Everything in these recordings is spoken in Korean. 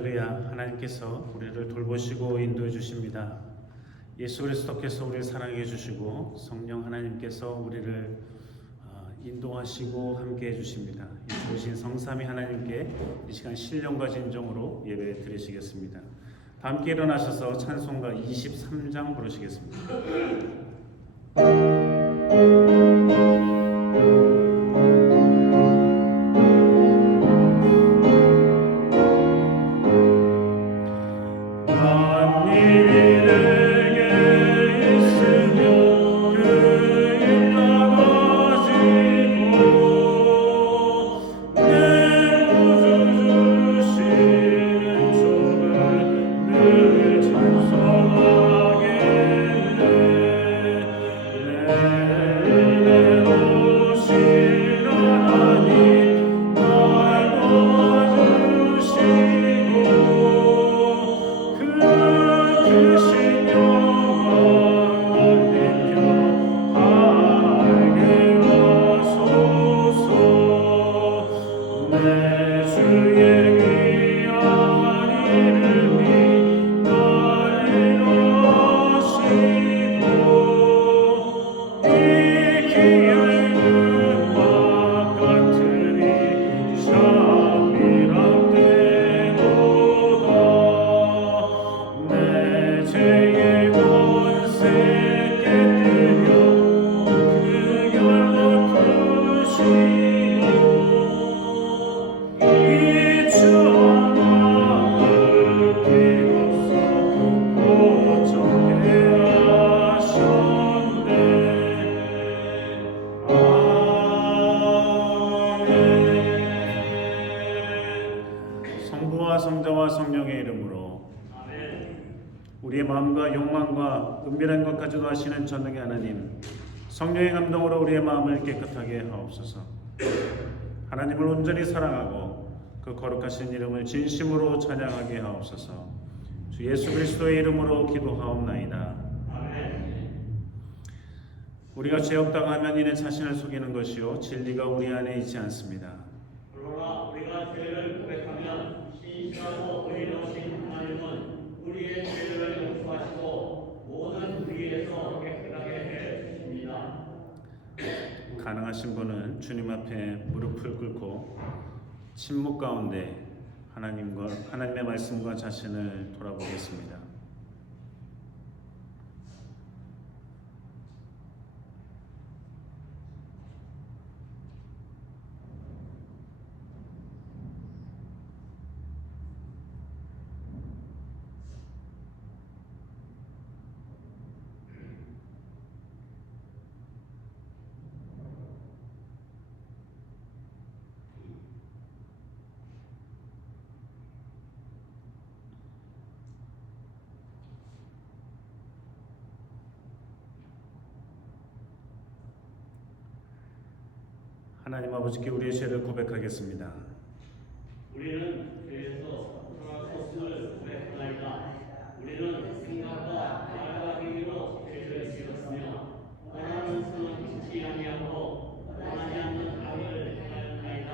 할렐루야. 하나님께서 우리를 돌보시고 인도해 주십니다. 예수 그리스도께서 우리를 사랑해 주시고 성령 하나님께서 우리를 인도하시고 함께 해주십니다. 이 좋으신 성삼위 하나님께 이 시간 신령과 진정으로 예배 드리시겠습니다. 다 함께 일어나셔서 찬송가 23장 부르시겠습니다. 성자와 성령의 이름으로 우리의 마음과 욕망과 은밀한 것까지도 아시는 전능의 하나님, 성령의 감동으로 우리의 마음을 깨끗하게 하옵소서. 하나님을 온전히 사랑하고 그 거룩하신 이름을 진심으로 찬양하게 하옵소서. 주 예수 그리스도의 이름으로 기도하옵나이다. 우리가 죄 없다고 하면 이는 자신을 속이는 것이요 진리가 우리 안에 있지 않습니다. 그러나 우리가 죄를 고백하면 신실하고 의로우신 하나님은 우리의 죄를 용서하시고 모든 불의에서 깨끗하게 해 주십니다. 가능하신 분은 주님 앞에 무릎을 꿇고 침묵 가운데 하나님의 말씀과 자신을 돌아보겠습니다. 하나님 아버지께 우리의 죄를 고백하겠습니다. 우리는 죄에서 돌아섰음을 고백하나이다. 우리는 생각과 말과 행위로 죄를 지었으며 원하는 선은 지지 아니하고 원하지 않는 악을 행하였나이다.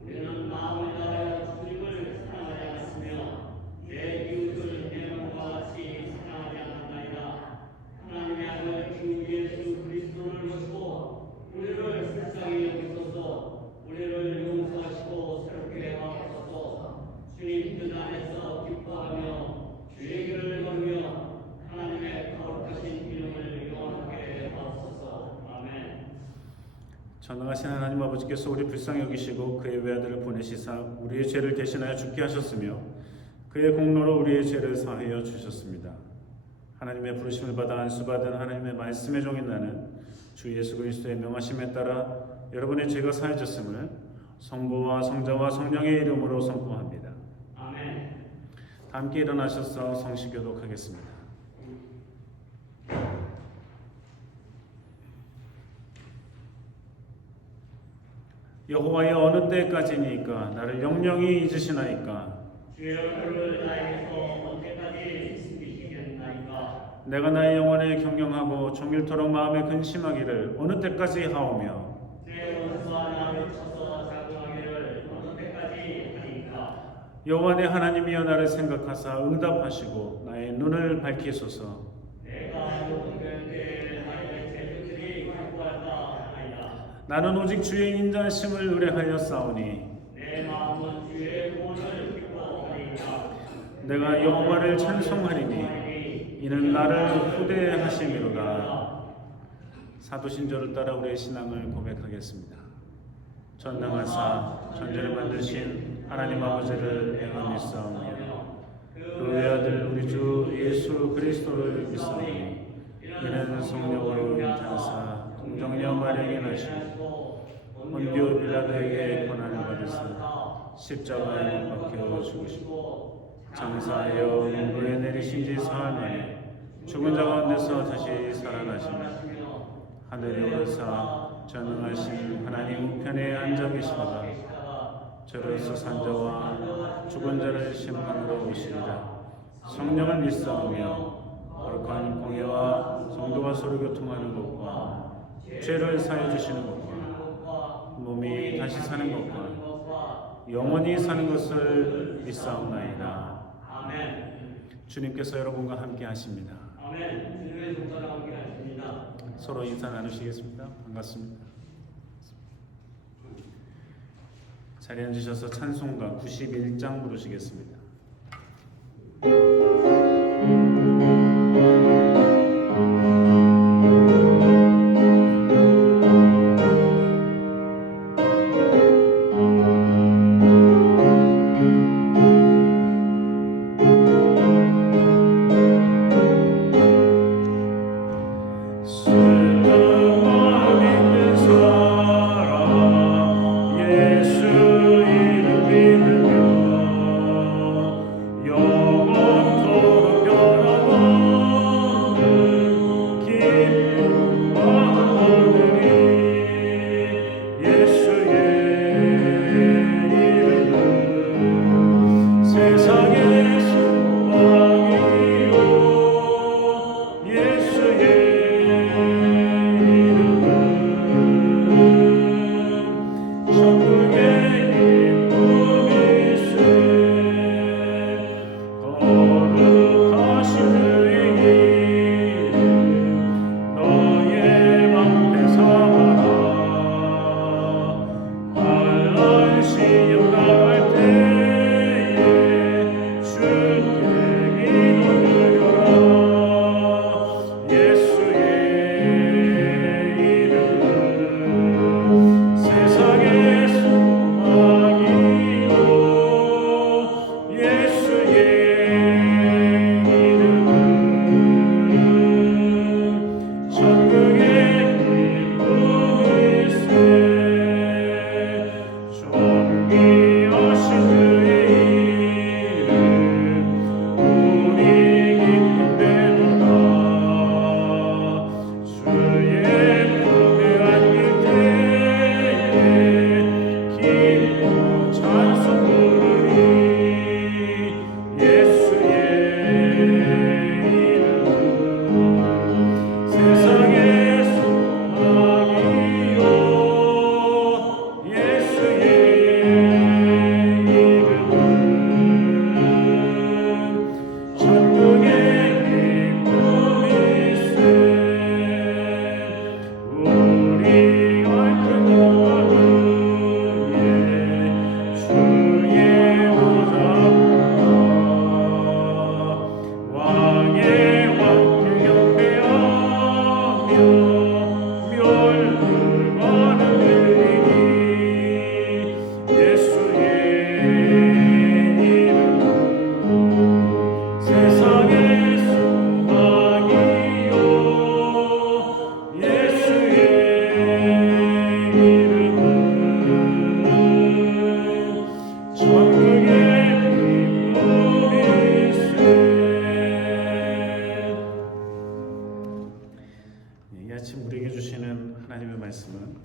우리는 마음을 다하여 주님을 사랑하지 않았으며 내 이웃을 내 몸과 같이 사랑하지 않았나이다. 하나님의 아들 주 예수 그리스도를 모시고 우리를 불쌍히 여기소서. 우리를 용서하시고 새롭게 하옵소서. 주님 뜻 안에서 기뻐하며 주의 길을 걸으며 하나님의 거룩하신 이름을 영원하게 하옵소서. 아멘. 전능하신 하나님 아버지께서 우리 불쌍히 여기시고 그의 외아들을 보내시사 우리의 죄를 대신하여 죽게 하셨으며 그의 공로로 우리의 죄를 사하여 주셨습니다. 하나님의 부르심을 받아 안수받은 하나님의 말씀의 종인 나는 주 예수 그리스도의 명하심에 따라 여러분의 죄가 사해졌음을 성부와 성자와 성령의 이름으로 선포합니다. 아멘. 함께 일어나셔서 성시 교독하겠습니다. 여호와여, 어느 때까지니까 나를 영영히 잊으시나이까? 주의 얼굴을 나에게서 언제까지 숨기시겠나이까? 내가 나의 영혼에 경영하고 종일토록 마음에 근심하기를 어느 때까지 하오며 내 원수와 나를 쳐서 자궁하기를 어느 때까지 하리까? 여호와 내 하나님이여 나를 생각하사 응답하시고 나의 눈을 밝히소서. 내가 요동될 때 나의 죄들이 확보한다 하나이다. 나는 오직 주의 인자하심을 의뢰하여 싸우니 내 마음은 주의 구원을 기뻐하리이다. 내가 여호와를 찬송하리니 이는 나를 후대하심이로다. 사도신조를 따라 우리의 신앙을 고백하겠습니다. 전능하사 천지를 만드신 하나님 아버지를 내가 믿사오며 그 외아들 우리 주 예수 그리스도를 믿사오니 이는 성령으로 잉타하사 동정녀 마리아에게 나시고 본디오 빌라도에게 고난을 받으사 십자가에 못 박혀 죽으시고 장사하여 문고에 내리신 지 사흘 만에 죽은 자 가운데서 다시 살아나시며 하늘에 오르사 전능하신 하나님 우편에 앉아 계시다가 저로서 산자와 죽은 자를 심판하러 오시리라. 성령을 믿사오며 거룩한 공예와 성도가 서로 교통하는 것과 죄를 사해 주시는 것과 몸이 다시 사는 것과 영원히 사는 것을 믿사옵나이다. 아멘. 주님께서 여러분과 함께 하십니다. 아멘. 주님의 동사랑 함께 하십니다. 서로 인사 나누시겠습니다. 반갑습니다. 자리에 앉으셔서 찬송가 91장 부르시겠습니다.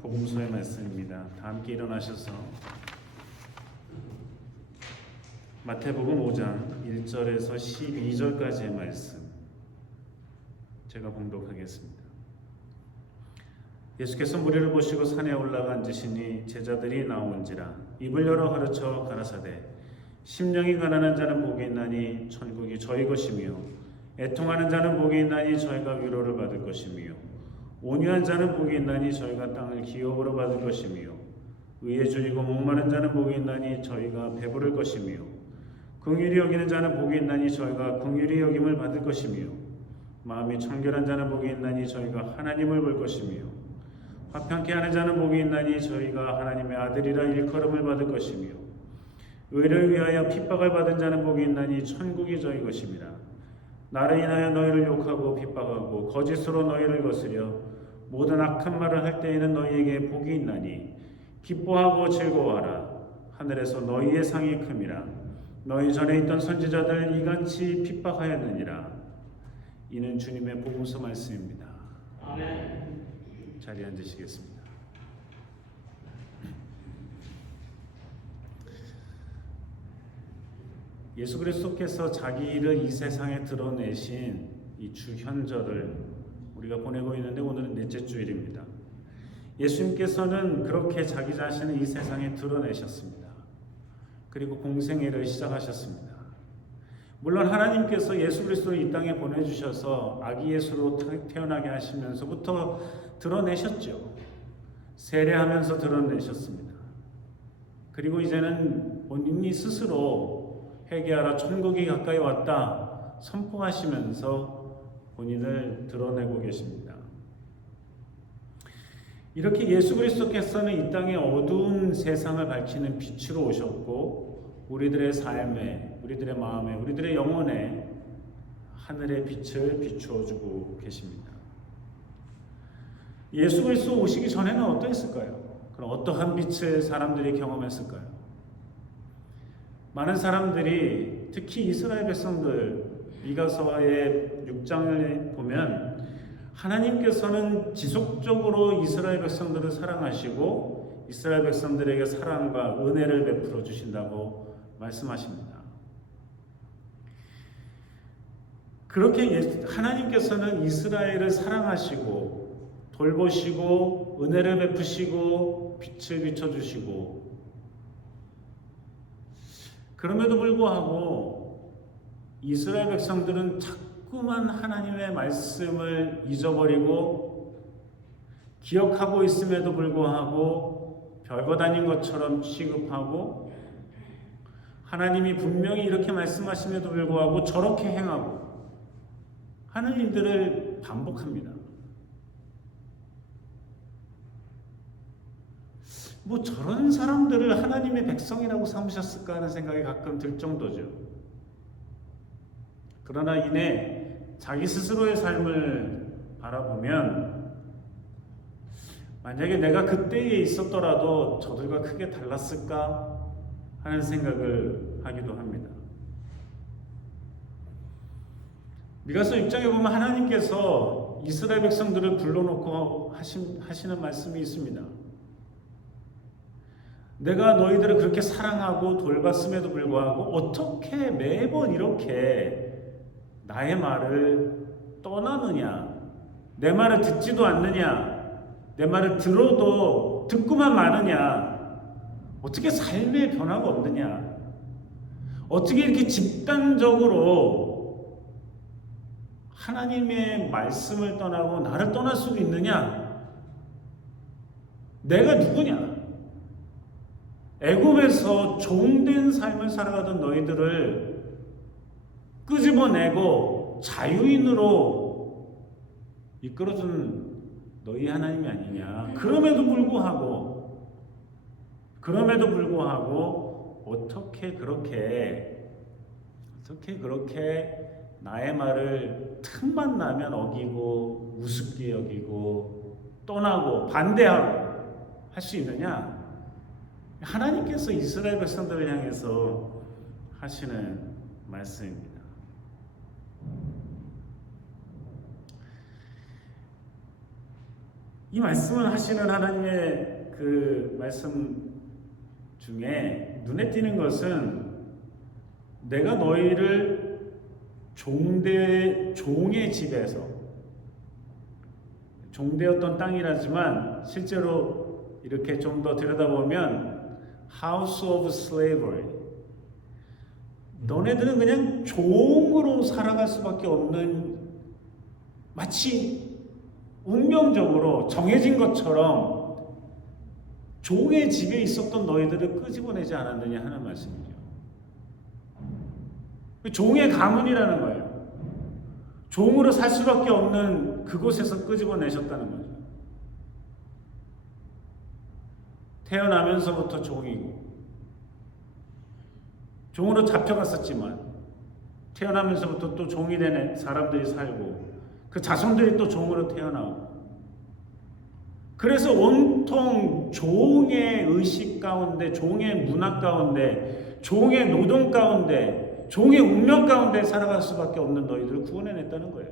복음서의 말씀입니다. 다 함께 일어나셔서 마태복음 5장 1절에서 12절까지의 말씀 제가 봉독하겠습니다. 예수께서 무리를 보시고 산에 올라가 앉으시니 제자들이 나온지라 입을 열어 가르쳐 가라사대 심령이 가난한 자는 복이 있나니 천국이 저희 것이며 애통하는 자는 복이 있나니 저희가 위로를 받을 것이며 온유한 자는 복이 있나니 저희가 땅을 기업으로 받을 것이며 의에 줄이고 목마른 자는 복이 있나니 저희가 배부를 것이며 긍휼히 여기는 자는 복이 있나니 저희가 긍휼히 여김을 받을 것이며 마음이 청결한 자는 복이 있나니 저희가 하나님을 볼 것이며 화평케 하는 자는 복이 있나니 저희가 하나님의 아들이라 일컬음을 받을 것이며 의를 위하여 핍박을 받은 자는 복이 있나니 천국이 저희 것입니다. 나를 인하여 너희를 욕하고 핍박하고 거짓으로 너희를 거스려 모든 악한 말을 할 때에는 너희에게 복이 있나니 기뻐하고 즐거워하라. 하늘에서 너희의 상이 큼이라. 너희 전에 있던 선지자들 이같이 핍박하였느니라. 이는 주님의 복음서 말씀입니다. 아멘. 자리에 앉으시겠습니다. 예수 그리스도께서 자기를 이 세상에 드러내신 이 주현절을 우리가 보내고 있는데 오늘은 넷째 주일입니다. 예수님께서는 그렇게 자기 자신을 이 세상에 드러내셨습니다. 그리고 공생애를 시작하셨습니다. 물론 하나님께서 예수 그리스도를 이 땅에 보내주셔서 아기 예수로 태어나게 하시면서부터 드러내셨죠. 세례하면서 드러내셨습니다. 그리고 이제는 본인이 스스로 회개하라 천국이 가까이 왔다 선포하시면서 본인을 드러내고 계십니다. 이렇게 예수 그리스도께서는 이 땅에 어두운 세상을 밝히는 빛으로 오셨고 우리들의 삶에, 우리들의 마음에, 우리들의 영혼에 하늘의 빛을 비추어 주고 계십니다. 예수 그리스도 오시기 전에는 어떠했을까요? 그럼 어떠한 빛을 사람들이 경험했을까요? 많은 사람들이 특히 이스라엘 백성들 미가서의 6장을 보면 하나님께서는 지속적으로 이스라엘 백성들을 사랑하시고 이스라엘 백성들에게 사랑과 은혜를 베풀어 주신다고 말씀하십니다. 그렇게 하나님께서는 이스라엘을 사랑하시고 돌보시고 은혜를 베푸시고 빛을 비춰주시고 그럼에도 불구하고 이스라엘 백성들은 자꾸만 하나님의 말씀을 잊어버리고 기억하고 있음에도 불구하고 별것 아닌 것처럼 취급하고 하나님이 분명히 이렇게 말씀하심에도 불구하고 저렇게 행하고 하는 일들을 반복합니다. 뭐 저런 사람들을 하나님의 백성이라고 삼으셨을까 하는 생각이 가끔 들 정도죠. 그러나 이내 자기 스스로의 삶을 바라보면 만약에 내가 그때에 있었더라도 저들과 크게 달랐을까 하는 생각을 하기도 합니다. 미가서 6장에 보면 하나님께서 이스라엘 백성들을 불러놓고 하시는 말씀이 있습니다. 내가 너희들을 그렇게 사랑하고 돌봤음에도 불구하고 어떻게 매번 이렇게 나의 말을 떠나느냐, 내 말을 듣지도 않느냐, 내 말을 들어도 듣고만 마느냐, 어떻게 삶의 변화가 없느냐, 어떻게 이렇게 집단적으로 하나님의 말씀을 떠나고 나를 떠날 수 있느냐, 내가 누구냐, 애굽에서 종된 삶을 살아가던 너희들을 끄집어내고 자유인으로 이끌어준 너희 하나님이 아니냐. 그럼에도 불구하고 어떻게 그렇게 나의 말을 틈만 나면 어기고 우습게 여기고 떠나고 반대하고 할 수 있느냐? 하나님께서 이스라엘 백성들을 향해서 하시는 말씀입니다. 이 말씀을 하시는 하나님의 그 말씀 중에 눈에 띄는 것은 내가 너희를 종의 집에서 종되었던 땅이라지만 실제로 이렇게 좀 더 들여다보면 House of Slavery, 너네들은 그냥 종으로 살아갈 수밖에 없는, 마치 운명적으로 정해진 것처럼 종의 집에 있었던 너희들을 끄집어내지 않았느냐 하는 말씀이죠. 종의 가문이라는 거예요. 종으로 살 수밖에 없는 그곳에서 끄집어내셨다는 거죠. 태어나면서부터 종이고, 종으로 잡혀갔었지만 태어나면서부터 또 종이 된 사람들이 살고, 그 자손들이 또 종으로 태어나고, 그래서 온통 종의 의식 가운데, 종의 문화 가운데, 종의 노동 가운데, 종의 운명 가운데 살아갈 수밖에 없는 너희들을 구원해냈다는 거예요.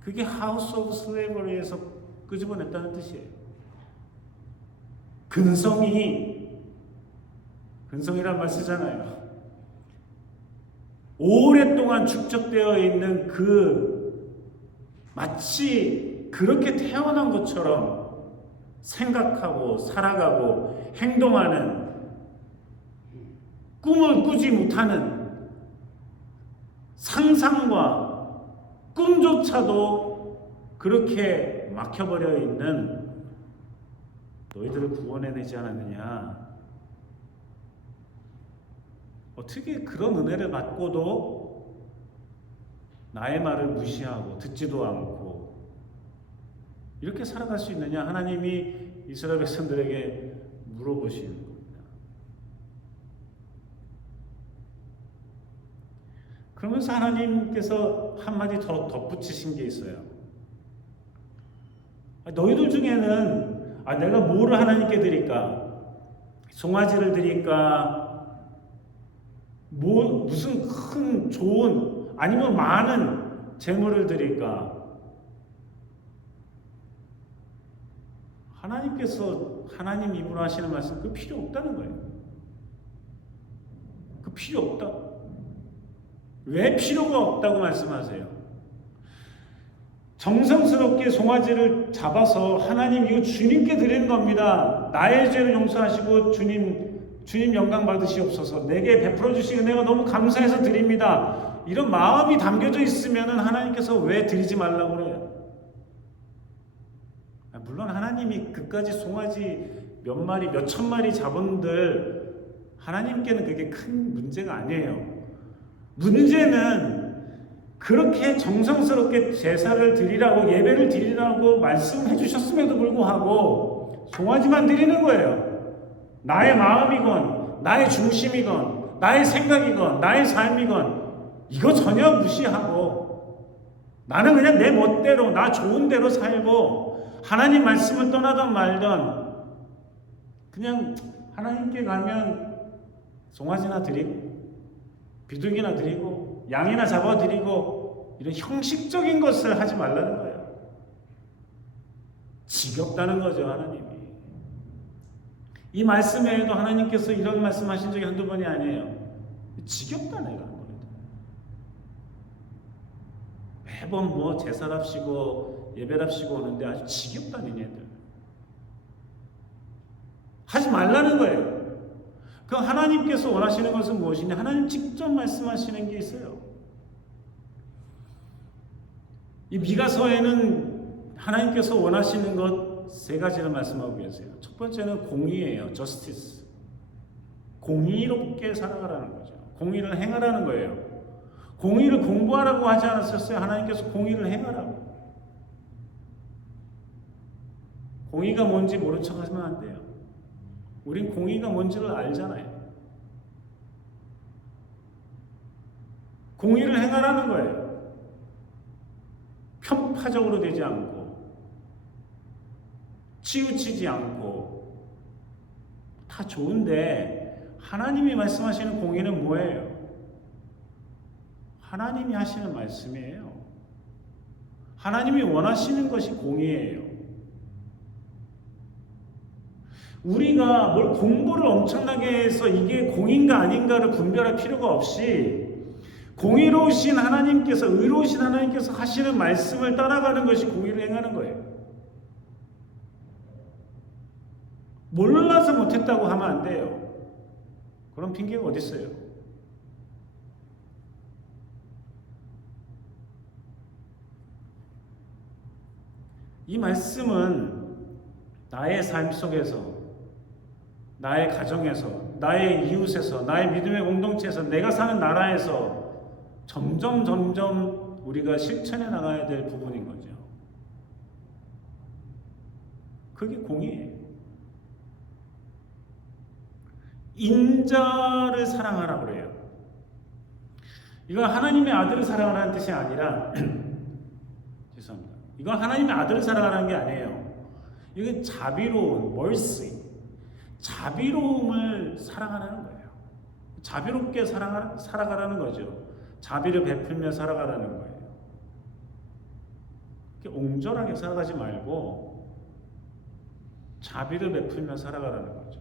그게 하우스 오브 슬레이버리에서 끄집어냈다는 뜻이에요. 근성이란 말 쓰잖아요. 오랫동안 축적되어 있는 마치 그렇게 태어난 것처럼 생각하고 살아가고 행동하는, 꿈을 꾸지 못하는 상상과 꿈조차도 그렇게 막혀버려 있는 너희들을 구원해내지 않았느냐. 어떻게 그런 은혜를 받고도 나의 말을 무시하고 듣지도 않고 이렇게 살아갈 수 있느냐? 하나님이 이스라엘 백성들에게 물어보시는 겁니다. 그러면서 하나님께서 한마디 더 덧붙이신 게 있어요. 너희들 중에는 내가 뭐를 하나님께 드릴까? 송아지를 드릴까? 무슨 큰 좋은 아니면 많은 재물을 드릴까? 하나님께서 하나님 입으로 하시는 말씀, 그 필요 없다는 거예요. 그 필요 없다. 왜 필요가 없다고 말씀하세요? 정성스럽게 송아지를 잡아서 하나님 이거 주님께 드리는 겁니다. 나의 죄를 용서하시고 주님 영광 받으시옵소서. 내게 베풀어 주시고 내가 너무 감사해서 드립니다. 이런 마음이 담겨져 있으면 하나님께서 왜 드리지 말라고 그래요? 물론 하나님이 그까지 송아지 몇 마리, 몇 천 마리 잡은들 하나님께는 그게 큰 문제가 아니에요. 문제는 그렇게 정성스럽게 제사를 드리라고, 예배를 드리라고 말씀해 주셨음에도 불구하고 송아지만 드리는 거예요. 나의 마음이건 나의 중심이건 나의 생각이건 나의 삶이건 이거 전혀 무시하고 나는 그냥 내 멋대로 나 좋은 대로 살고 하나님 말씀을 떠나던 말던 그냥 하나님께 가면 송아지나 드리고 비둘기나 드리고 양이나 잡아드리고 이런 형식적인 것을 하지 말라는 거예요. 지겹다는 거죠, 하나님이. 이 말씀 외에도 하나님께서 이런 말씀하신 적이 한두 번이 아니에요. 지겹다 내가. 매번 제사랍시고 예배랍시고 오는데 아주 지겹다 니네들. 하지 말라는 거예요. 그 하나님께서 원하시는 것은 무엇이냐? 하나님 직접 말씀하시는 게 있어요. 이 미가서에는 하나님께서 원하시는 것 세 가지를 말씀하고 계세요. 첫 번째는 공의예요. 저스티스. 공의롭게 살아가라는 거죠. 공의를 행하라는 거예요. 공의를 공부하라고 하지 않았었어요. 하나님께서 공의를 행하라고. 공의가 뭔지 모른 척 하면 안 돼요. 우린 공의가 뭔지를 알잖아요. 공의를 행하라는 거예요. 편파적으로 되지 않고 치우치지 않고 다 좋은데 하나님이 말씀하시는 공의는 뭐예요? 하나님이 하시는 말씀이에요. 하나님이 원하시는 것이 공의예요. 우리가 뭘 공부를 엄청나게 해서 이게 공인가 아닌가를 분별할 필요가 없이 공의로우신 하나님께서, 의로우신 하나님께서 하시는 말씀을 따라가는 것이 공의를 행하는 거예요. 몰라서 못했다고 하면 안 돼요. 그런 핑계가 어디 있어요? 이 말씀은 나의 삶 속에서, 나의 가정에서, 나의 이웃에서, 나의 믿음의 공동체에서, 내가 사는 나라에서 점점 우리가 실천해 나가야 될 부분인 거죠. 그게 공의예요. 인자를 사랑하라고 그래요. 이건 하나님의 아들을 사랑하라는 뜻이 아니라 죄송합니다. 이건 하나님의 아들을 사랑하라는 게 아니에요. 이건 자비로운 mercy, 자비로움을 사랑하라는 거예요. 자비롭게 살아가라는 거죠. 자비를 베풀며 살아가라는 거예요. 옹졸하게 살아가지 말고 자비를 베풀며 살아가라는 거죠.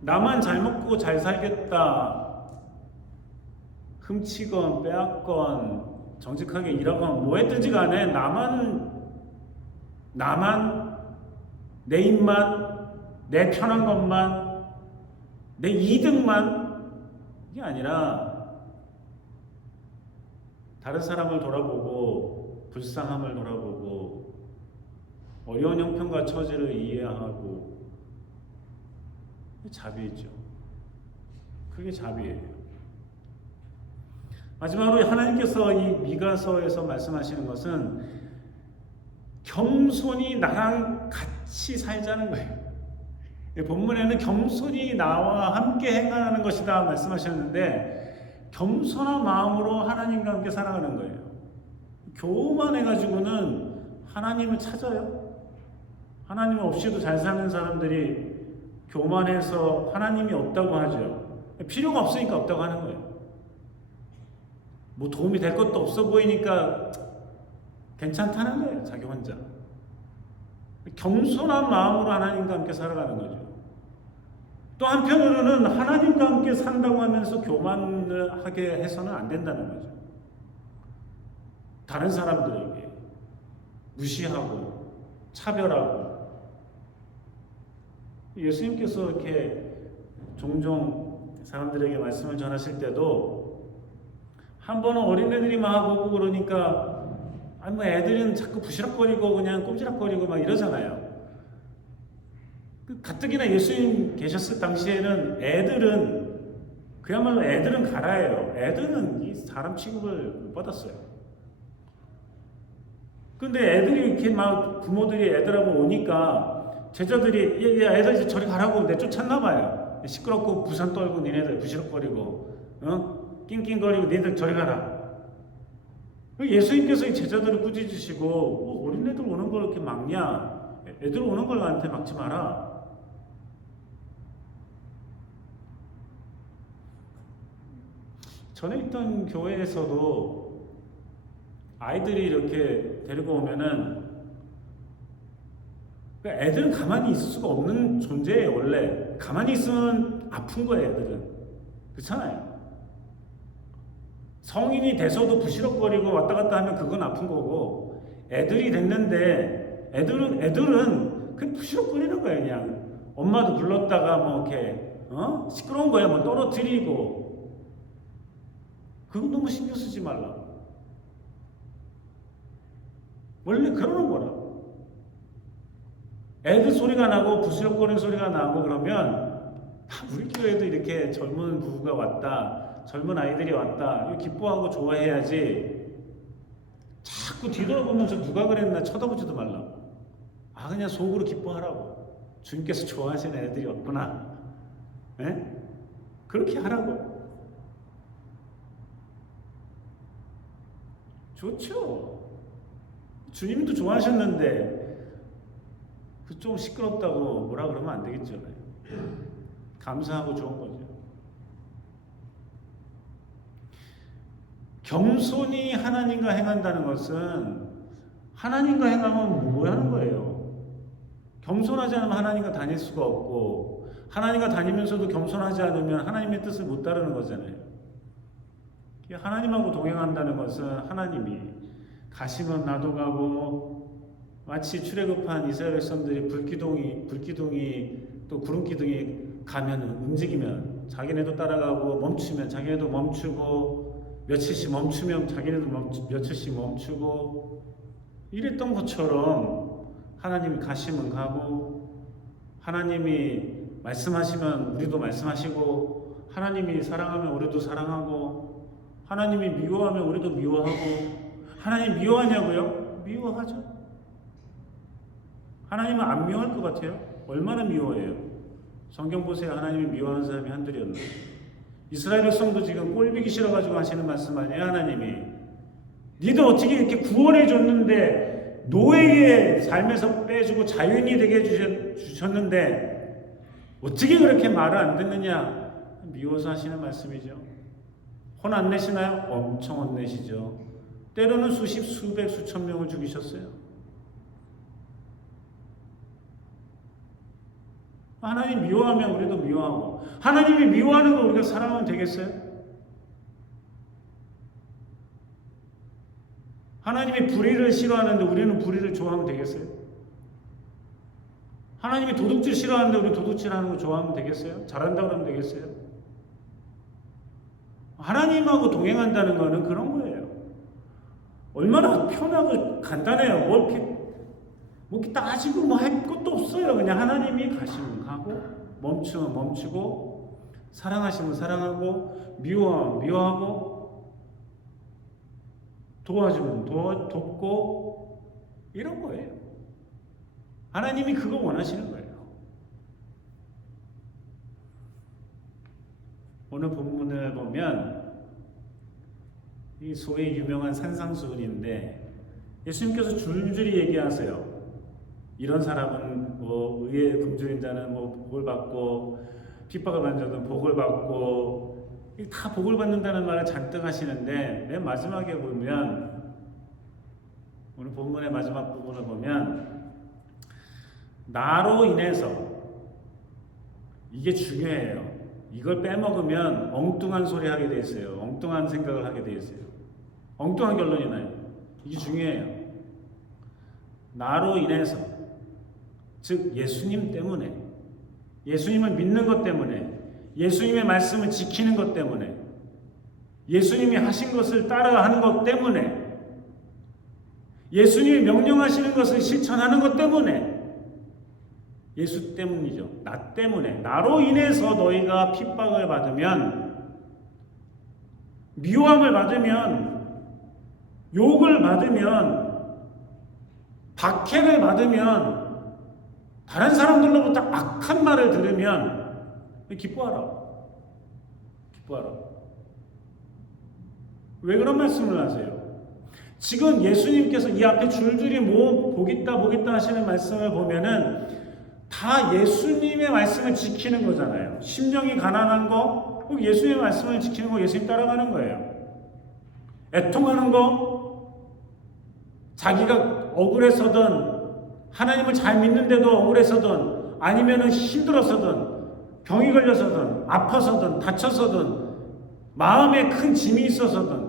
나만 잘 먹고 잘 살겠다, 훔치건 빼앗건 정직하게 일하건 뭐 했든지 간에 나만 내 입만, 내 편한 것만, 내 이득만, 이게 아니라 다른 사람을 돌아보고 불쌍함을 돌아보고 어려운 형편과 처지를 이해하고, 자비죠. 그게 자비예요. 마지막으로 하나님께서 이 미가서에서 말씀하시는 것은 겸손히 나랑 같이 살자는 거예요. 본문에는 겸손히 나와 함께 행하는 것이다 말씀하셨는데, 겸손한 마음으로 하나님과 함께 살아가는 거예요. 교만해가지고는 하나님을 찾아요? 하나님 없이도 잘 사는 사람들이 교만해서 하나님이 없다고 하죠. 필요가 없으니까 없다고 하는 거예요. 뭐 도움이 될 것도 없어 보이니까 괜찮다는 거예요. 자기 혼자. 겸손한 마음으로 하나님과 함께 살아가는 거죠. 또 한편으로는 하나님과 함께 산다고 하면서 교만을 하게 해서는 안 된다는 거죠. 다른 사람들에게 무시하고 차별하고. 예수님께서 이렇게 종종 사람들에게 말씀을 전하실 때도 한 번은 어린애들이 막 오고 그러니까 아니 뭐 애들은 자꾸 부시럭거리고 그냥 꼼지락거리고 막 이러잖아요. 가뜩이나 예수님 계셨을 당시에는 그야말로 애들은 가라예요. 애들은 이 사람 취급을 못 받았어요. 근데 애들이 이렇게 막 부모들이 애들하고 오니까 제자들이 애들 이제 저리 가라고 내쫓았나 봐요. 시끄럽고 부산 떨고 니네들 부시럭거리고 낑낑거리고 니네들 저리 가라. 예수님께서 이 제자들을 꾸짖으시고 어린애들 오는 걸 이렇게 막냐? 애들 오는 걸 나한테 막지 마라. 전에 있던 교회에서도 아이들이 이렇게 데리고 오면은 애들은 가만히 있을 수가 없는 존재예요. 원래 가만히 있으면 아픈 거예요. 애들은 그렇잖아요. 성인이 돼서도 부시럭거리고 왔다 갔다 하면 그건 아픈 거고, 애들이 됐는데 애들은 그냥 부시럭거리는 거예요. 그냥 엄마도 불렀다가 뭐 이렇게 시끄러운 거야. 뭐 떨어뜨리고. 그건 너무 신경 쓰지 말라고. 원래 그러는 거라고. 애들 소리가 나고 부스럭거리는 소리가 나고 그러면 우리 교회도 이렇게 젊은 부부가 왔다, 젊은 아이들이 왔다, 기뻐하고 좋아해야지. 자꾸 뒤돌아보면서 누가 그랬나 쳐다보지도 말라고. 그냥 속으로 기뻐하라고. 주님께서 좋아하시는 애들이 왔구나. 네? 그렇게 하라고. 좋죠. 주님도 좋아하셨는데 좀 시끄럽다고 뭐라 그러면 안 되겠죠. 감사하고 좋은 거죠. 겸손히 하나님과 행한다는 것은 하나님과 행하면 뭐 하는 거예요? 겸손하지 않으면 하나님과 다닐 수가 없고, 하나님과 다니면서도 겸손하지 않으면 하나님의 뜻을 못 따르는 거잖아요. 하나님하고 동행한다는 것은 하나님이 가시면 나도 가고 마치 출애굽한 이스라엘 백성들이 불기둥이 또 구름기둥이 가면 움직이면 자기네도 따라가고 멈추면 자기네도 멈추고 며칠씩 멈추면 자기네도 며칠씩 멈추고 이랬던 것처럼 하나님이 가시면 가고 하나님이 말씀하시면 우리도 말씀하시고 하나님이 사랑하면 우리도 사랑하고 하나님이 미워하면 우리도 미워하고 하나님 미워하냐고요? 미워하죠. 하나님은 안 미워할 것 같아요? 얼마나 미워해요? 성경 보세요. 하나님이 미워하는 사람이 한둘이 없나요? 이스라엘 백성도 지금 꼴보기 싫어가지고 하시는 말씀 아니에요? 하나님이 니들 어떻게 이렇게 구원해 줬는데 노예의 삶에서 빼주고 자유인이 되게 주셨는데 어떻게 그렇게 말을 안 듣느냐? 미워서 하시는 말씀이죠. 혼 안 내시나요? 엄청 혼내시죠. 때로는 수십, 수백, 수천 명을 죽이셨어요. 하나님 미워하면 우리도 미워하고 하나님이 미워하는 거 우리가 사랑하면 되겠어요? 하나님이 불의를 싫어하는데 우리는 불의를 좋아하면 되겠어요? 하나님이 도둑질 싫어하는데 우리 도둑질하는 거 좋아하면 되겠어요? 잘한다고 하면 되겠어요? 하나님하고 동행한다는 거는 그런 거예요. 얼마나 편하고 간단해요. 뭐 이렇게 따지고 뭐 할 것도 없어요. 그냥 하나님이 가시면 가고 멈추면 멈추고 사랑하시면 사랑하고 미워하면 미워하고 도와주면 돕고 이런 거예요. 하나님이 그거 원하시는 거예요. 오늘 본문을 보면 이 소위 유명한 산상수훈인데 예수님께서 줄줄이 얘기하세요. 이런 사람은 뭐 의에 굶주린 자는 뭐 복을 받고 핍박을 받는 자는 복을 받고 다 복을 받는다는 말을 잔뜩 하시는데 맨 마지막에 보면 오늘 본문의 마지막 부분을 보면 나로 인해서 이게 중요해요. 이걸 빼먹으면 엉뚱한 소리 하게 돼 있어요. 엉뚱한 생각을 하게 돼 있어요. 엉뚱한 결론이 나요. 이게 중요해요. 나로 인해서 즉 예수님 때문에 예수님을 믿는 것 때문에 예수님의 말씀을 지키는 것 때문에 예수님이 하신 것을 따라하는 것 때문에 예수님이 명령하시는 것을 실천하는 것 때문에 예수 때문이죠. 나 때문에 나로 인해서 너희가 핍박을 받으면 미워함을 받으면 욕을 받으면 박해를 받으면 다른 사람들로부터 악한 말을 들으면 기뻐하라. 기뻐하라. 왜 그런 말씀을 하세요? 지금 예수님께서 이 앞에 줄줄이 뭐 보겠다 하시는 말씀을 보면은 다 예수님의 말씀을 지키는 거잖아요. 심령이 가난한 거, 예수님의 말씀을 지키는 거, 예수님 따라가는 거예요. 애통하는 거, 자기가 억울해서든 하나님을 잘 믿는데도 억울해서든 아니면은 힘들어서든 병이 걸려서든 아파서든 다쳐서든 마음에 큰 짐이 있어서든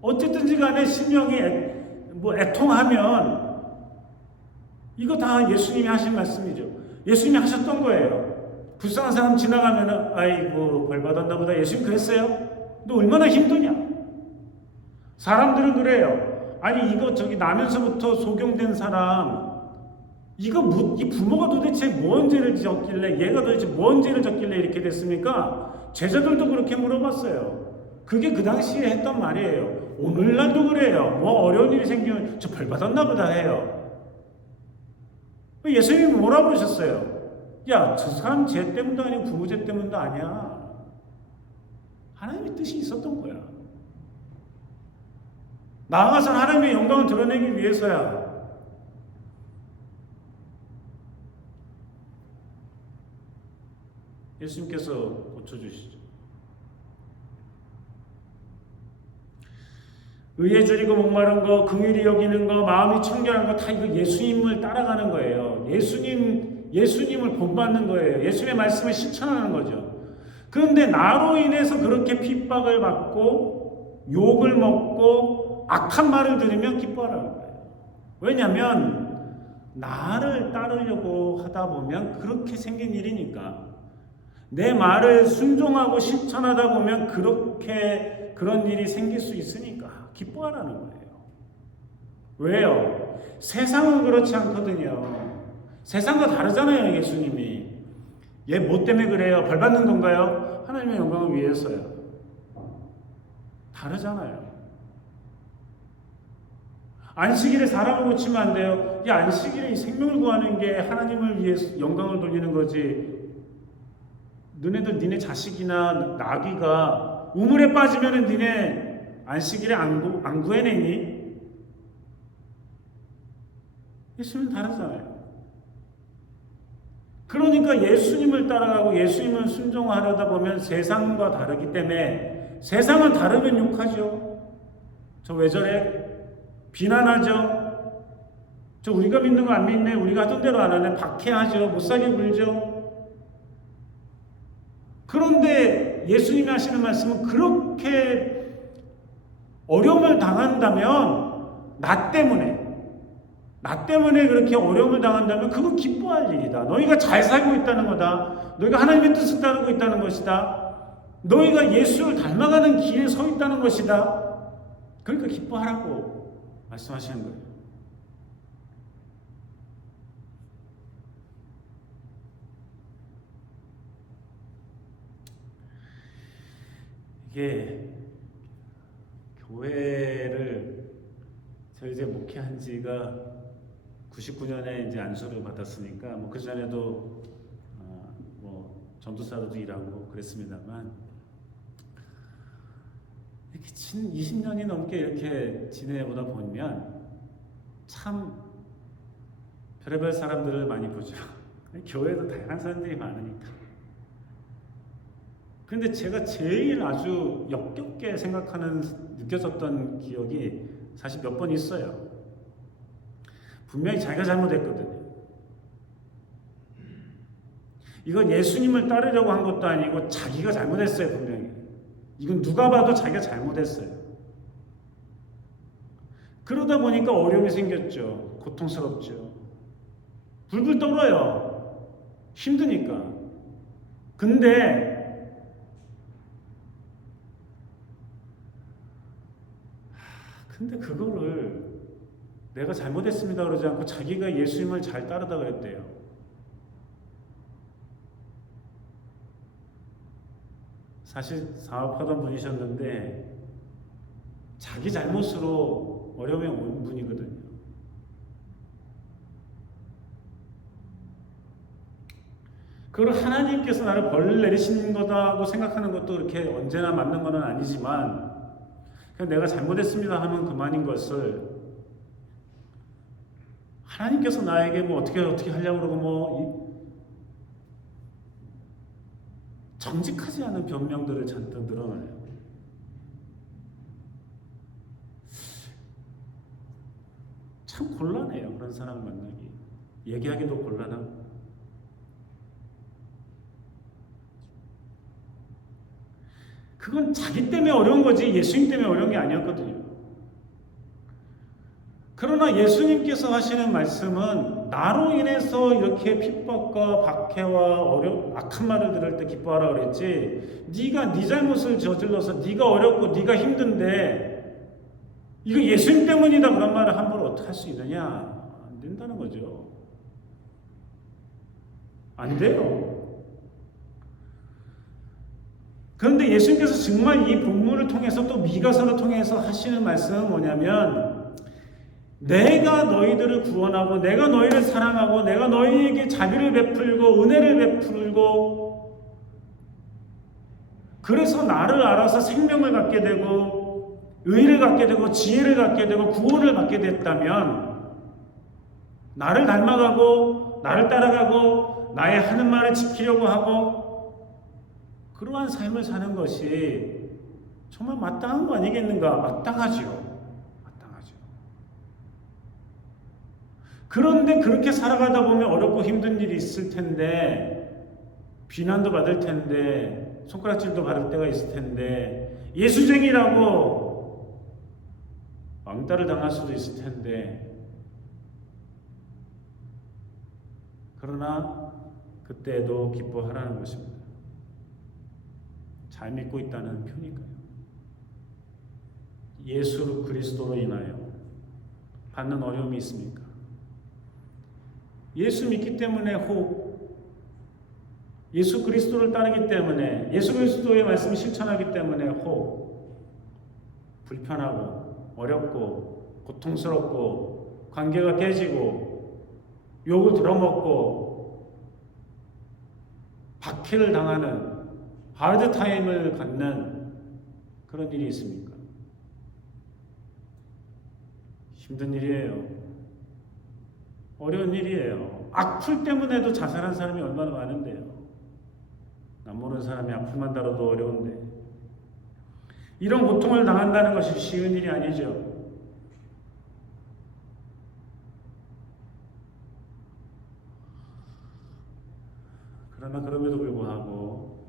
어쨌든지 간에 심령이 애통하면 이거 다 예수님이 하신 말씀이죠. 예수님이 하셨던 거예요. 불쌍한 사람 지나가면은 아이고 벌 받았나 보다. 예수님 그랬어요? 너 얼마나 힘드냐? 사람들은 그래요. 아니 이거 나면서부터 속용된 사람 이 부모가 도대체 뭔 죄를 졌길래 얘가 도대체 뭔 죄를 졌길래 이렇게 됐습니까? 제자들도 그렇게 물어봤어요. 그게 그 당시에 했던 말이에요. 오늘날도 그래요. 뭐 어려운 일이 생기면 저 벌 받았나 보다 해요. 예수님이 뭐라고 하셨어요? 야, 저 사람 죄 때문도 아니고 부모 죄 때문도 아니야. 하나님의 뜻이 있었던 거야. 나아가서는 하나님의 영광을 드러내기 위해서야. 예수님께서 고쳐주시죠. 의에 줄이고 목마른 거, 긍휼히 여기는 거, 마음이 청결한 거 다 이거 예수님을 따라가는 거예요. 예수님을 본받는 거예요. 예수님의 말씀을 실천하는 거죠. 그런데 나로 인해서 그렇게 핍박을 받고 욕을 먹고 악한 말을 들으면 기뻐하라는 거예요. 왜냐하면 나를 따르려고 하다 보면 그렇게 생긴 일이니까. 내 말을 순종하고 실천하다 보면 그런 일이 생길 수 있으니까 기뻐하라는 거예요. 왜요? 세상은 그렇지 않거든요. 세상과 다르잖아요, 예수님이. 얘 뭐 때문에 그래요? 벌 받는 건가요? 하나님의 영광을 위해서요. 다르잖아요. 안식일에 사람을 고치면 안 돼요. 이 안식일에 이 생명을 구하는 게 하나님을 위해서 영광을 돌리는 거지. 너네들 니네 자식이나 나귀가 우물에 빠지면은 니네 안식일에 안 구해내니? 예수님은 다르잖아요. 그러니까 예수님을 따라가고 예수님을 순종하려다 보면 세상과 다르기 때문에 세상은 다르면 욕하죠. 저 왜 저래? 비난하죠. 저 우리가 믿는 거 안 믿네. 우리가 하던 대로 안 하네. 박해하죠. 못살게 굴죠. 그런데 예수님이 하시는 말씀은 그렇게 어려움을 당한다면 나 때문에 그렇게 어려움을 당한다면 그건 기뻐할 일이다. 너희가 잘 살고 있다는 거다. 너희가 하나님의 뜻을 따르고 있다는 것이다. 너희가 예수를 닮아가는 길에 서 있다는 것이다. 그러니까 기뻐하라고 말씀하시는 거예요. 이게 교회를 제가 이제 목회한 지가 99년에 이제 안수를 받았으니까 뭐 그 전에도 뭐 전도사로도 일하고 그랬습니다만 이렇게 20년이 넘게 이렇게 지내보다 보면 참 별의별 사람들을 많이 보죠. 교회도 다양한 사람들이 많으니까. 근데 제가 제일 아주 역겹게 느껴졌던 기억이 사실 몇 번 있어요. 분명히 자기가 잘못했거든요. 이건 예수님을 따르려고 한 것도 아니고 자기가 잘못했어요, 분명히. 이건 누가 봐도 자기가 잘못했어요. 그러다 보니까 어려움이 생겼죠. 고통스럽죠. 불불 떨어요. 힘드니까. 근데 그거를 내가 잘못했습니다 그러지 않고 자기가 예수님을 잘 따르다 그랬대요. 사실 사업하던 분이셨는데 자기 잘못으로 어려움에 온 분이거든요. 그걸 하나님께서 나를 벌을 내리시는 거다고 생각하는 것도 그렇게 언제나 맞는 건 아니지만 그냥 내가 잘못했습니다 하면 그만인 것을 하나님께서 나에게 뭐 어떻게 하려고 그러고 뭐 정직하지 않은 변명들을 잔뜩 늘어나요. 참 곤란해요. 그런 사람을 만나기. 얘기하기도 곤란하고. 그건 자기 때문에 어려운 거지 예수님 때문에 어려운 게 아니었거든요. 그러나 예수님께서 하시는 말씀은 나로 인해서 이렇게 핍박과 박해와 악한 말을 들을 때 기뻐하라 그랬지 네가 네 잘못을 저질러서 네가 어렵고 네가 힘든데 이거 예수님 때문이다 그런 말을 함부로 어떻게 할 수 있느냐? 안 된다는 거죠. 안 돼요. 그런데 예수님께서 정말 이 본문을 통해서 또 미가서를 통해서 하시는 말씀은 뭐냐면 내가 너희들을 구원하고 내가 너희를 사랑하고 내가 너희에게 자비를 베풀고 은혜를 베풀고 그래서 나를 알아서 생명을 갖게 되고 의를 갖게 되고 지혜를 갖게 되고 구원을 받게 됐다면 나를 닮아가고 나를 따라가고 나의 하는 말을 지키려고 하고 그러한 삶을 사는 것이 정말 마땅한 거 아니겠는가? 마땅하죠. 그런데 그렇게 살아가다 보면 어렵고 힘든 일이 있을 텐데 비난도 받을 텐데 손가락질도 받을 때가 있을 텐데 예수쟁이라고 왕따를 당할 수도 있을 텐데 그러나 그때도 기뻐하라는 것입니다. 잘 믿고 있다는 표니까요. 예수 그리스도로 인하여 받는 어려움이 있습니까? 예수 믿기 때문에 혹, 예수 그리스도를 따르기 때문에, 예수 그리스도의 말씀을 실천하기 때문에 혹 불편하고 어렵고 고통스럽고 관계가 깨지고 욕을 들어먹고 박해를 당하는 하드타임을 갖는 그런 일이 있습니까? 힘든 일이에요. 어려운 일이에요. 악플 때문에도 자살한 사람이 얼마나 많은데요. 남 모르는 사람이 악플만 달아도 어려운데 이런 고통을 당한다는 것이 쉬운 일이 아니죠. 그러나 그럼에도 불구하고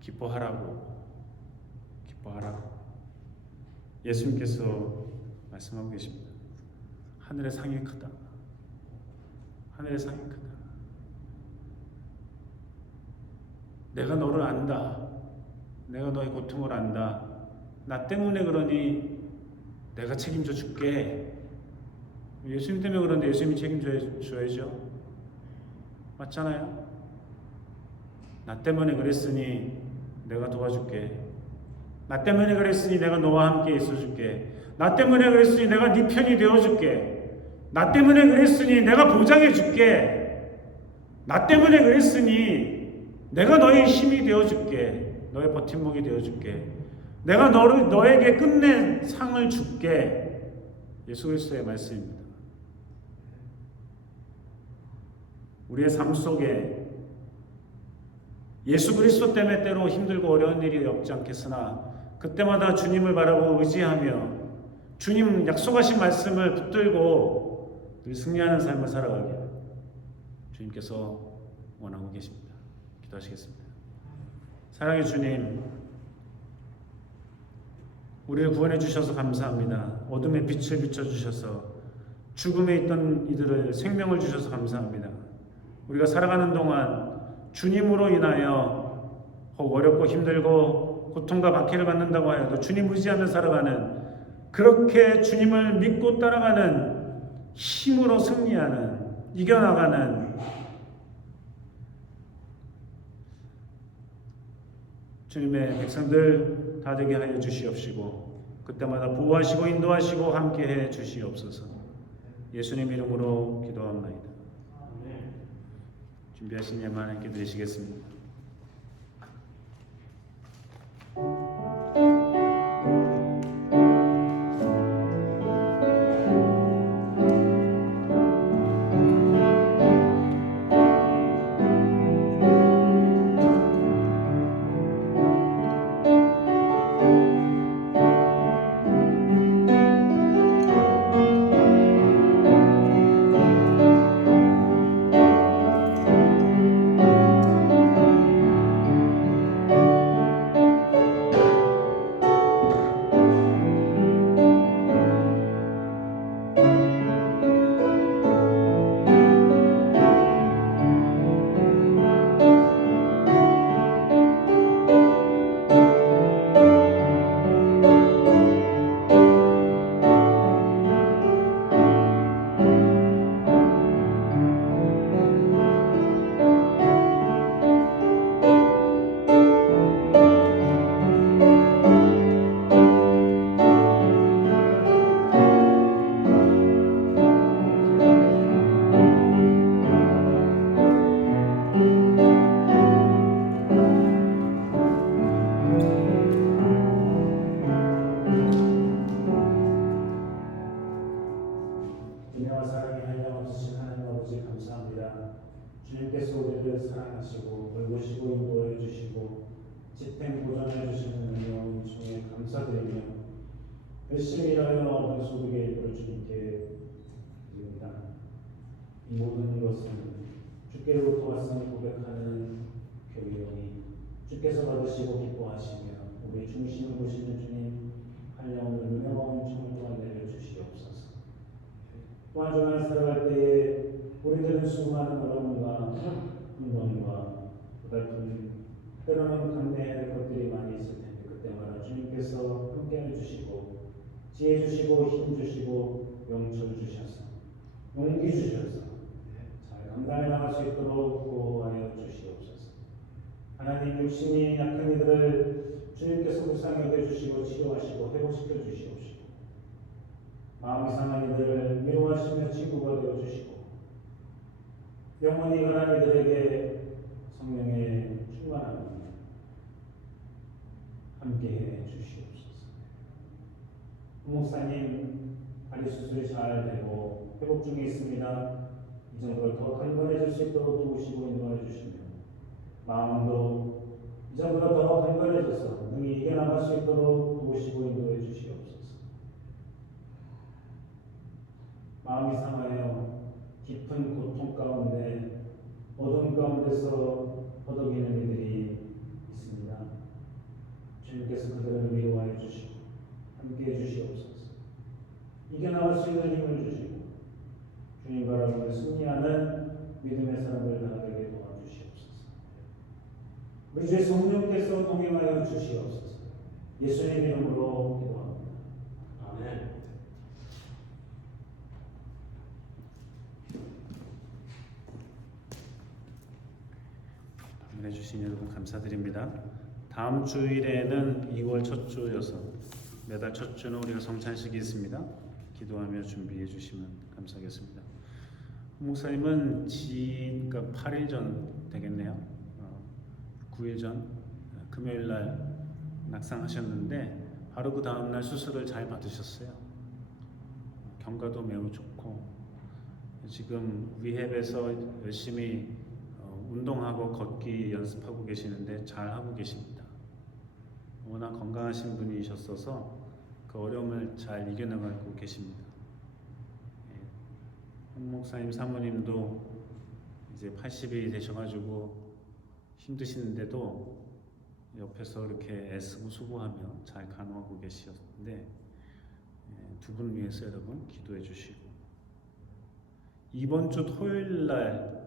기뻐하라고 예수님께서 말씀하고 계십니다. 하늘의 상이 크다. 하늘의 상이 크다. 내가 너를 안다. 내가 너의 고통을 안다. 나 때문에 그러니 내가 책임져 줄게. 예수님 때문에 그런데 예수님이 책임져 줘야죠. 맞잖아요. 나 때문에 그랬으니 내가 도와줄게. 나 때문에 그랬으니 내가 너와 함께 있어줄게. 나 때문에 그랬으니 내가 네 편이 되어줄게. 나 때문에 그랬으니 내가 보장해줄게. 나 때문에 그랬으니 내가 너의 힘이 되어줄게. 너의 버팀목이 되어줄게. 내가 너에게 끝내 상을 줄게. 예수 그리스도의 말씀입니다. 우리의 삶 속에 예수 그리스도 때문에 때로 힘들고 어려운 일이 없지 않겠으나 그때마다 주님을 바라보고 의지하며 주님 약속하신 말씀을 붙들고 늘 승리하는 삶을 살아가길 주님께서 원하고 계십니다. 기도하시겠습니다. 사랑의 주님, 우리를 구원해 주셔서 감사합니다. 어둠의 빛을 비춰주셔서 죽음에 있던 이들을 생명을 주셔서 감사합니다. 우리가 살아가는 동안 주님으로 인하여 혹 어렵고 힘들고 고통과 박해를 받는다고 하여도 주님 의지하며 살아가는, 그렇게 주님을 믿고 따라가는 힘으로 승리하는, 이겨나가는 주님의 백성들 다 되게 하여 주시옵시고 그때마다 보호하시고 인도하시고 함께해 주시옵소서. 예수님 이름으로 기도합니다. 준비하신 예만 함께 드리시겠습니다. 은혜와 사랑이 한량없으신 하나님 아버지 감사합니다. 주님께서 우리를 사랑하시고 돌보시고 인도해 주시고 집행 보존해 주시는 은혜와 은총에 감사드리며 열심히 일하여 얻은 소득의 일부를 주님께 드립니다. 이 모든 것은 주께로부터 왔음을 고백하는 교회이니 주께서 받으시고 기뻐하시며 우리 중심을 보시는 주님 한량없는 은혜와 은총을 또한 내려주시옵소서. 또한 주말 살아갈 때에 우리들은 수많은 수많은 어려움과 힘듦과 고달픔, 때로는 감내해야 할 것들이 많이 있을 텐데 그때마다 주님께서 함께해 주시고 지혜 주시고 힘 주시고 용철 주셔서 용기 주셔서 잘 감당해 나갈 수 있도록 보호하여 주시옵소서. 하나님, 육신이 약한 이들을 주님께서 불쌍히 여겨주시고 치료하시고 회복시켜 주시옵시고 마음이 상한 이들을 위로하시며 친구가 되어주시고 영혼이 가난 이들에게 성령의 충만함을 함께해 주시옵소서. 목사님 다리 수술이 잘 되고 회복 중에 있습니다. 이 정도로 더 강건해질 수 있도록 도우시고 인도해 주시며 마음도 이전보다 더 강건해져서 능히 이겨나갈 수 있도록 도우시고 인도해 주시옵소서. 마음이 상하여 깊은 고통 가운데 어둠 가운데서 허덕이는 이들이 있습니다. 주님께서 그들을 위로하여 주시고 함께해 주시옵소서. 이겨나갈 수 있는 힘을 주시고 주님 바라보며 승리하는 믿음의 사람들 다 되게 도와주시옵소서. 우리 주의 성령께서 동행하여 주시옵소서. 예수님 이름으로 기도합니다. 아멘. 해주신 여러분 감사드립니다. 다음 주일에는 2월 첫 주여서 매달 첫 주는 우리가 성찬식이 있습니다. 기도하며 준비해 주시면 감사하겠습니다. 목사님은 그러니까 8일 전 되겠네요. 9일 전 금요일 날 낙상하셨는데 바로 그 다음 날 수술을 잘 받으셨어요. 경과도 매우 좋고 지금 리헵에서 열심히 운동하고 걷기 연습하고 계시는데 잘 하고 계십니다. 워낙 건강하신 분이셨어서 그 어려움을 잘 이겨나가고 계십니다. 홍 목사님 사모님도 이제 80이 되셔가지고 힘드시는데도 옆에서 이렇게 애쓰고 수고하며 잘 간호하고 계셨는데 두 분 위해서 여러분 기도해 주시고 이번 주 토요일 날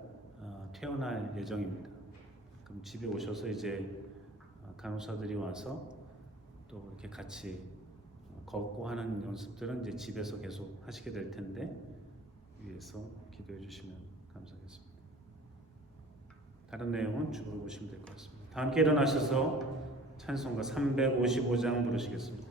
퇴원할 예정입니다. 그럼 집에 오셔서 이제 간호사들이 와서 또 이렇게 같이 걷고 하는 연습들은 이제 집에서 계속 하시게 될 텐데 위해서 기도해 주시면 감사하겠습니다. 다른 내용은 주로 보시면 될 것 같습니다. 다 함께 일어나셔서 찬송가 355장 부르시겠습니다.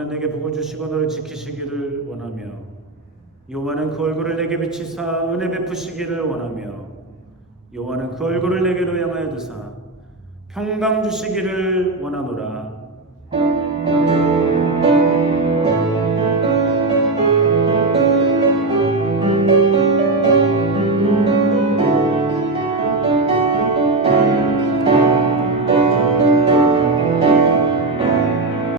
여호와는 내게 복을 주시고 너를 지키시기를 원하며 여호와는 그 얼굴을 내게 비치사 은혜 베푸시기를 원하며 여호와는 그 얼굴을 내게로 향하여 드사 평강 주시기를 원하노라.